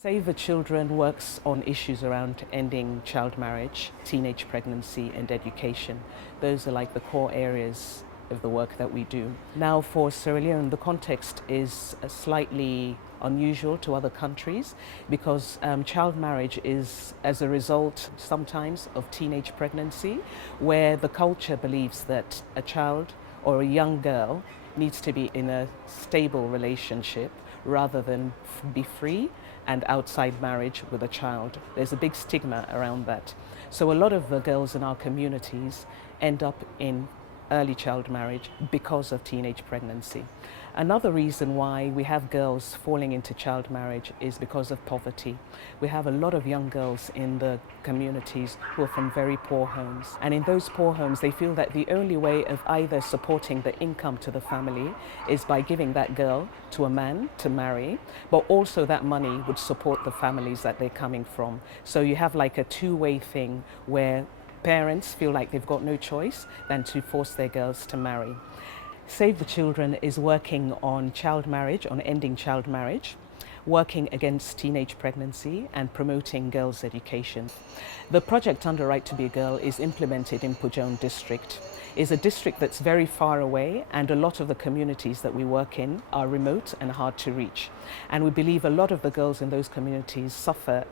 Save the Children works on issues around ending child marriage, teenage pregnancy and education. Those are like the core areas of the work that we do. Now for Sierra Leone, the context is slightly unusual to other countries because child marriage is as a result sometimes of teenage pregnancy, where the culture believes that a child or a young girl needs to be in a stable relationship rather than be free and outside marriage with a child. There's a big stigma around that. So a lot of the girls in our communities end up in early child marriage because of teenage pregnancy. Another reason why we have girls falling into child marriage is because of poverty. We have a lot of young girls in the communities who are from very poor homes. And in those poor homes, they feel that the only way of either supporting the income to the family is by giving that girl to a man to marry, but also that money would support the families that they're coming from. So you have like a two-way thing where parents feel like they've got no choice than to force their girls to marry. Save the Children is working on child marriage, on ending child marriage, working against teenage pregnancy and promoting girls' education. The project under Right to be a Girl is implemented in Pujon district. It's a district that's very far away, and a lot of the communities that we work in are remote and hard to reach. And we believe a lot of the girls in those communities suffer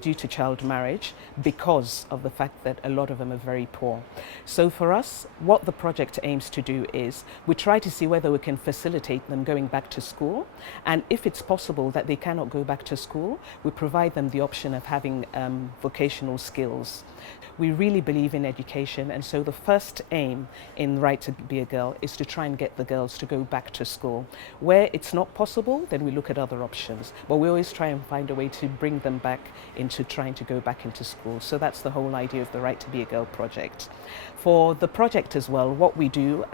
due to child marriage because of the fact that a lot of them are very poor. So for us, what the project aims to do is we try to see whether we can facilitate them going back to school, and if it's possible that they cannot go back to school, we provide them the option of having vocational skills. We really believe in education, and so the first aim in Right to be a Girl is to try and get the girls to go back to school. Where it's not possible, then we look at other options, but we always try and find a way to bring them back into trying to go back into school. So that's the whole idea of the Right to be a Girl project. For the project as well, what we do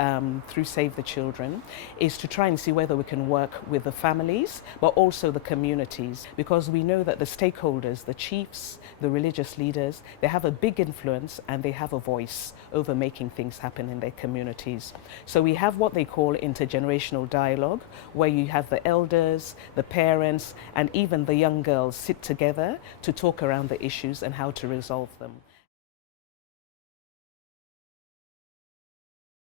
through Save the Children is to try and see whether we can work with the families, but also the communities, because we know that the stakeholders, the chiefs, the religious leaders, they have a big influence and they have a voice over making things happen in their communities. So we have what they call intergenerational dialogue, where you have the elders, the parents, and even the young girls sit together to talk around the issues and how to resolve them.